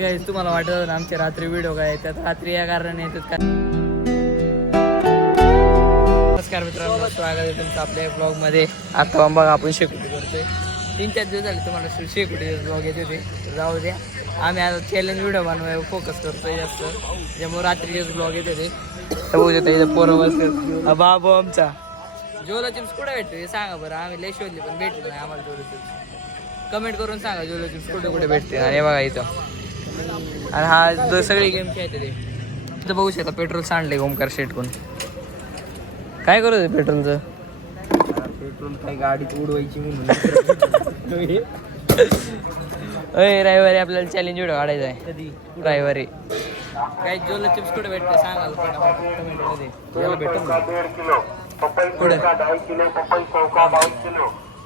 गाईस तुम्हाला वाटत ना आमच्या रात्री व्हिडिओ काय येतात रात्री या कारणाने येतात काय. नमस्कार मित्रांनो, स्वागत आहे तुमचं आपल्या ब्लॉग मध्ये. आता बघा आपण शेकोटी करतोय. 3-4 दिवस झाले तुम्हाला शेकोटी ब्लॉग येते ते जाऊ द्या. आम्ही आता चॅलेंज व्हिडिओ बनवायला फोकस करतोय जास्त, त्यामुळे रात्रीचेच ब्लॉग येते ते. बघू देता इथं पोरं बसतात. बाबू आमचा जोला चिप्स कुठे भेटते सांगा बरं. आम्ही लय शोधले पण भेटले नाही आम्हाला जोला चिप्स. कमेंट करून सांगा जोला चिप्स कुठे कुठे भेटते. आणि बघा इथं आणि हा सगळी गेम खेळते ते. इथं बघू शकता पेट्रोल सांडले ओमकार शेटकून. काय करू दे पेट्रोलचं? पेट्रोल काय गाडीत उडवायची म्हणून. रविवारी आपल्याला चॅलेंज व्हिडिओ काढायचा आहे. कधी रविवारी काही जोला चिप्स कुठे भेटते सांगाल कमेंटमध्ये. याला भेटून पुढे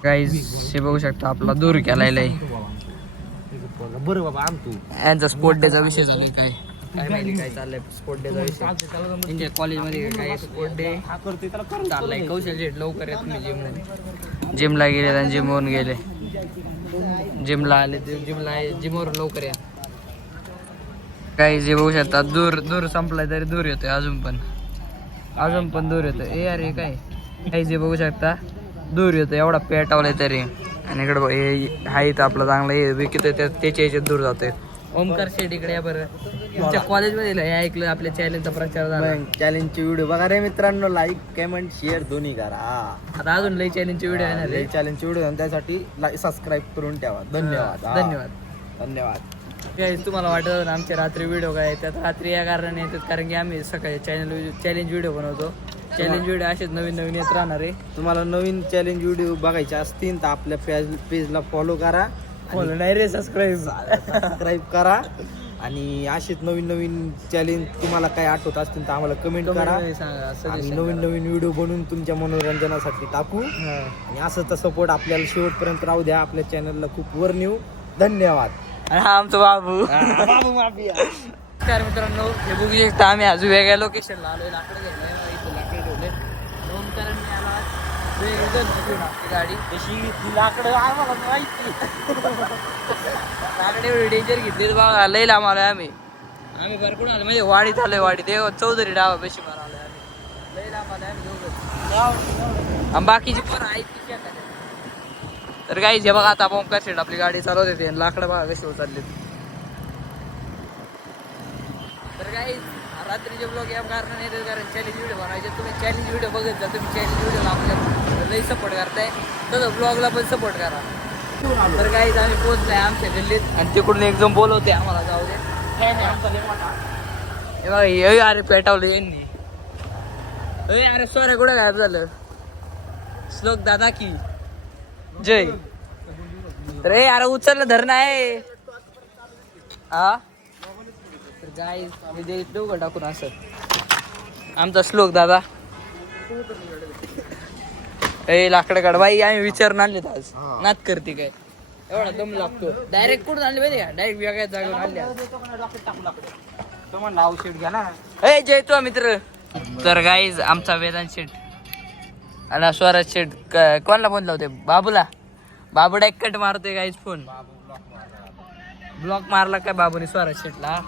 गाईज हे बघू शकता आपला दूर केलाय. बरं बाबा आम तू यांचा स्पोर्ट डेचा विषय झालाय. काय काय माहिती काय चाललंय स्पोर्ट डेचा विषय. त्यांच्या कॉलेजमध्ये काय स्पोर्ट डे चाललाय. कौशल शेट लवकर येत तुम्ही जिमला गेले आणि जिमवरून गेले. जिमला आले जिमवरून लवकर या. काही जे बघू शकता दूर दूर संपलाय तरी दूर येतोय अजून पण दूर येतोय. ए अरे काय काही जे बघू शकता दूर येतो एवढा पेटावलाय तरी. आणि इकडे हे हाईत आपलं चांगलं हे विकत त्याच्या याच्यात दूर जातोय. ओमकार शेट इकडे या बरं. तुमच्या कॉलेजमध्ये ऐकलं आपल्या चॅलेंजचा प्रचार झाला. चॅलेंजचे व्हिडिओ बघा रे मित्रांनो. लाईक कमेंट शेअर दोन्ही करा. आता अजून लई चॅलेंजचे व्हिडिओ येणार आहे. चॅलेंजचे व्हिडिओ त्यासाठी सबस्क्राईब करून ठेवा. धन्यवाद धन्यवाद धन्यवाद. गाईस तुम्हाला वाटत ना आमच्या रात्री व्हिडिओ काय येतात रात्री या कारणाने येतात कारण की आम्ही सकाळी चॅलेंज व्हिडिओ बनवतो. चॅलेंज व्हिडिओ असेच नवीन नवीन येत राहणार आहे. तुम्हाला नवीन चॅलेंज व्हिडिओ बघायचे असतील तर आपल्या पेजला फॉलो करा. फॉलो नाही रे सबस्क्राईब करा. आणि असेच नवीन नवीन चॅलेंज तुम्हाला काय आठवत असतील तर आम्हाला कमेंट करा. आम्ही नवीन नवीन व्हिडिओ बनवून तुमच्या मनोरंजनासाठी टाकू. आणि असंच सपोर्ट आपल्याला शेवटपर्यंत राहू द्या. आपल्या चॅनलला खूप वर नेऊ. धन्यवाद. आणि हा आमचा बाबू नमस्कार मित्रांनो, हे बघू शकता आम्ही अजून वेगळ्या लोकेशनला आलोय. लाकडं घ्यायला इथं लाकडे ठेवले. ओमकारांनी आला गाडी तशी लाकडं आम्हाला माहिती. लाकडे एवढी डेंजर घेतली बघा. लई लांब आलोय आम्ही भरपूर आलो म्हणजे वाडीत आलोय. वाडी देव चौधरी डावा बेशी मार आलोय आम्ही. लई लांब आलोय आम्ही दोघं. बाकीची पोरं आहेत ती शेतात. तर काही जे बघा आता ओमकार शेट आपली गाडी चालवत येते. लाकडं बघा कशी उचलली. तर काही रात्रीचे ब्लॉग या कारण येते कारण चॅलेंज व्हिडिओ बनवायचे. तुम्ही चॅलेंज व्हिडिओ बघत जा. तुम्ही चॅलेंज व्हिडिओला आपल्या लई सपोर्ट करताय तसं ब्लॉगला पण सपोर्ट करा. तर काहीच आम्ही पोहोचलाय आमच्या गल्लीत आणि तिकडून एकदम बोलवते आम्हाला जाऊ दे. हे बघा अरे पेटावलं यांनी. अरे सोऱ्या कुठं गायब झालं. श्लोक दादा की जय. रे अरे उचललं धरणं आहे. हा तर गाईज मी देऊ का टाकून असं. आमचा श्लोक दादा लाकडं काढ बाई. आम्ही विचारून आणलेत आज. नात करते काय एवढा दम लागतो. डायरेक्ट कुठून आणले माहिती का? डायरेक्ट वेगळ्या जागेवर आणले. औषध घ्या ना. जय तो मित्र. तर गाईज आमचा वेदांत शेठ आणि स्वराज शेठ कोणाला फोन लावते? बाबूला. बाबू डायरेक्ट कट मारतोय गाईज फोन. ब्लॉक मारला काय बाबूने स्वराज शेठला?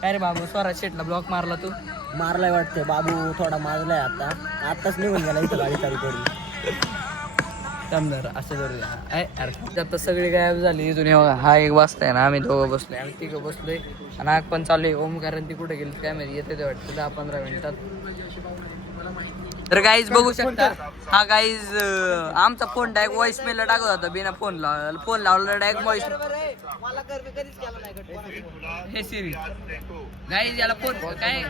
काय रे बाबू स्वराज शेठला ब्लॉक मारला तू? मारलाय वाटतं. बाबू थोडा मारलाय आताच निघून गेला इथं गाडी चालू करून. जमणार असं करूया. आता सगळी गायब झाली इथून. हा एक बसताय ना आम्ही दोघं बसलोय. आम्ही तिघं बसलोय आणि आग पण चालू आहे. ओमकार ती कुठे गेली काय माहिती. येते ते वाटतं 10-15 मिनिटात. तर गाईज बघू शकता हा गाईज आमचा फोन डायरेक्ट व्हॉइस मेलला टाकत होता. बिना फोन लावला डायरेक्ट व्हॉइस. हे सिरी गाईज याला फोन काय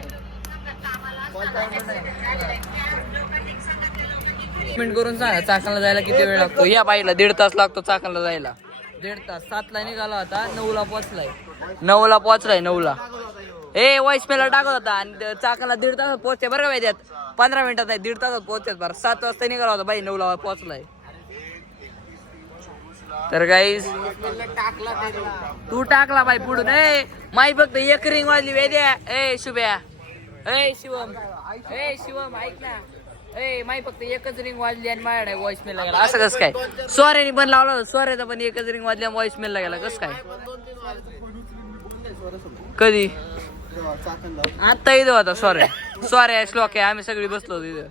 कमेंट करून सांगा चाकणला जायला किती वेळ लागतो. या बाईला 1.5 तास लागतो चाकणला जायला. 1.5 तास. 7ला निघाला होता 9ला पोहोचलाय. 9ला व्हॉइस मेलला टाकत होता आणि चाकणला 1.5 तासात पोहोचते बरं का माहिती. 15 मिनिटात नाही 1.5 तासात पोहोचतात बरं. 7 वाजता निघाला होता बाई 9ला पोहोचलाय. तर गाईज तू टाकला बाई पुढून. माई फक्त एक रिंग वाजली वेद्या. शुभ्या शिवम ऐक ना. माई फक्त एकच रिंग वाजली आणि माझ्याकडे व्हॉइस मेलला गेला. असं कसं काय? सोऱ्याने पण लावला. सोऱ्याचा पण एकच रिंग वाजली व्हॉइस मेलला गेला. कसं काय? कधी आता इथं होता सॉरी श्लोक आहे आम्ही सगळी बसलो होतो इथं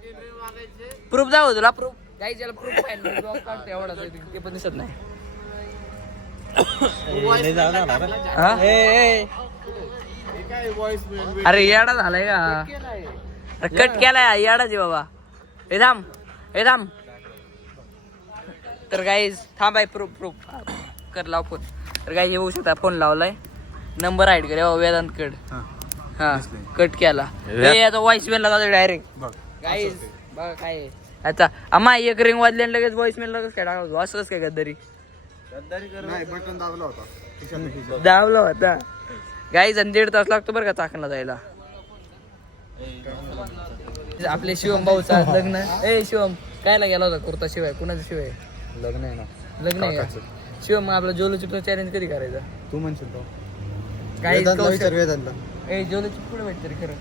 प्रूफ जाऊ तुला प्रूफ काही ज्याला प्रूफ पाहिजे एवढा ते पण दिसत नाही हा? अरे येडा झालाय का कट केलाय येडाची बाबा हे थांब तर गाईज थांबाय प्रूफ कर लाव फोन तर गाईज येऊ शकता फोन लावलाय नंबर ऍड करे वेदांत कड हा कट केला आता व्हॉइस मेलला जातो डायरेक्ट गाईज बघा काय आहे. आता अम्मा एक रिंग वाजले आणि लगेच व्हॉइस मेल लगेच काय टाकावं असं कसं काय गद्दारी बटन दाबला होता गाईज आणि 1.5 तास लागतो बरं का चाकणला जायला आपले शिवम भाऊचा लग्न शिवम कायला गेला होता कुर्ता शिवाय कुणाचं शिवाय लग्न आहे ना लग्न आहे का शिवम मग आपला जोलो चिपचा चॅलेंज कधी करायचा तू म्हणशील तो काही वेदांतला जोलो चिप कुठे भेटत रे खरं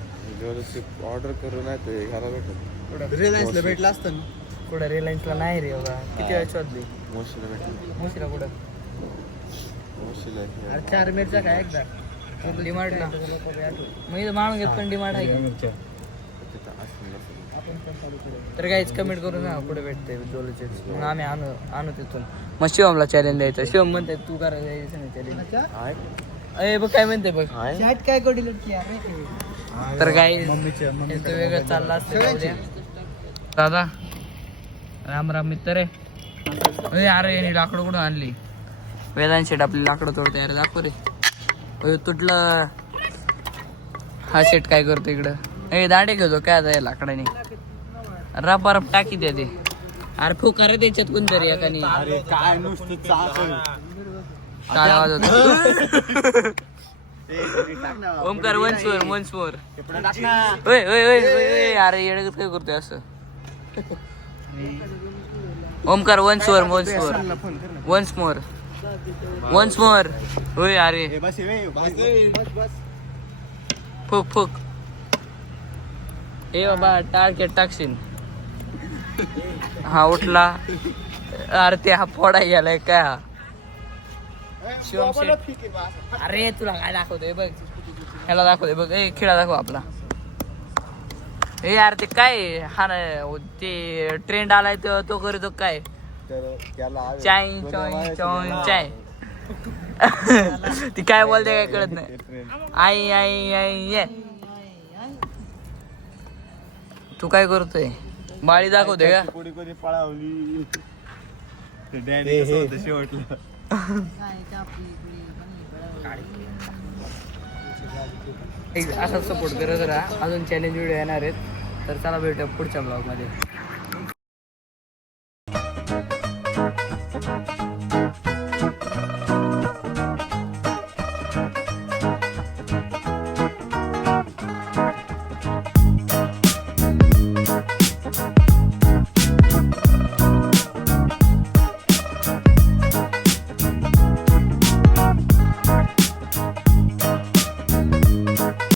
ऑर्डर करू नाही ते घरा भेटत रिलायन्सला भेटला असतं कुठं रिलायन्सला नाही रे बाबा किती वेळ शोधली मोशीला भेटलं मुशीला कुठं मोशीला 4 मिरच्या काय एकदा डिमार्टला मग इथं माणूस घेत पण डिमार्ट आहे का तर काहीच कमेंट करू ना कुठे भेटते जोलो चिप्स मग आम्ही आणू तिथून मग शिवमला चॅलेंज द्यायचं शिवम म्हणते तू करायचं नाही चॅलेंज अरे बघ काय म्हणते बघ काय तर काही वेगळं चाललं असतं दादा राम राम मित्र आहे अरे यांनी लाकडं कुठून आणली वेदांत शेट आपली लाकडं तोडते अरे दाखव रे तुटलं हा शेट काय करतो इकडं दांडे घेतो काय आता या लाकडाने रप टाकी द्या ते अरे फुक अरे त्याच्यात कोणतरी एकाने काय नुसतं काय आवाज होता ओमकार वन्स मोर अरे येडगत काय करतोय असं ओमकार वन्स मोर होय अरे फुक हे बाबा टार्गेट टाकशील हा उठला अरे ते हा फोडा गेलाय काय हा शिवम शेट अरे तुला काय दाखवतोय बघ ह्याला दाखवतोय बघ खेळा दाखव आपला हे यार ते काय हा ते ट्रेंड आलाय तो करतो काय चाय ती काय बोलते काय कळत नाही आई आई आई ये तू काय करतोय बाळी दाखवते का कोणी पळावली शेवटला असा सपोर्ट करत राहा अजून चॅलेंज व्हिडिओ येणार आहेत तर चला भेटूया पुढच्या ब्लॉग मध्ये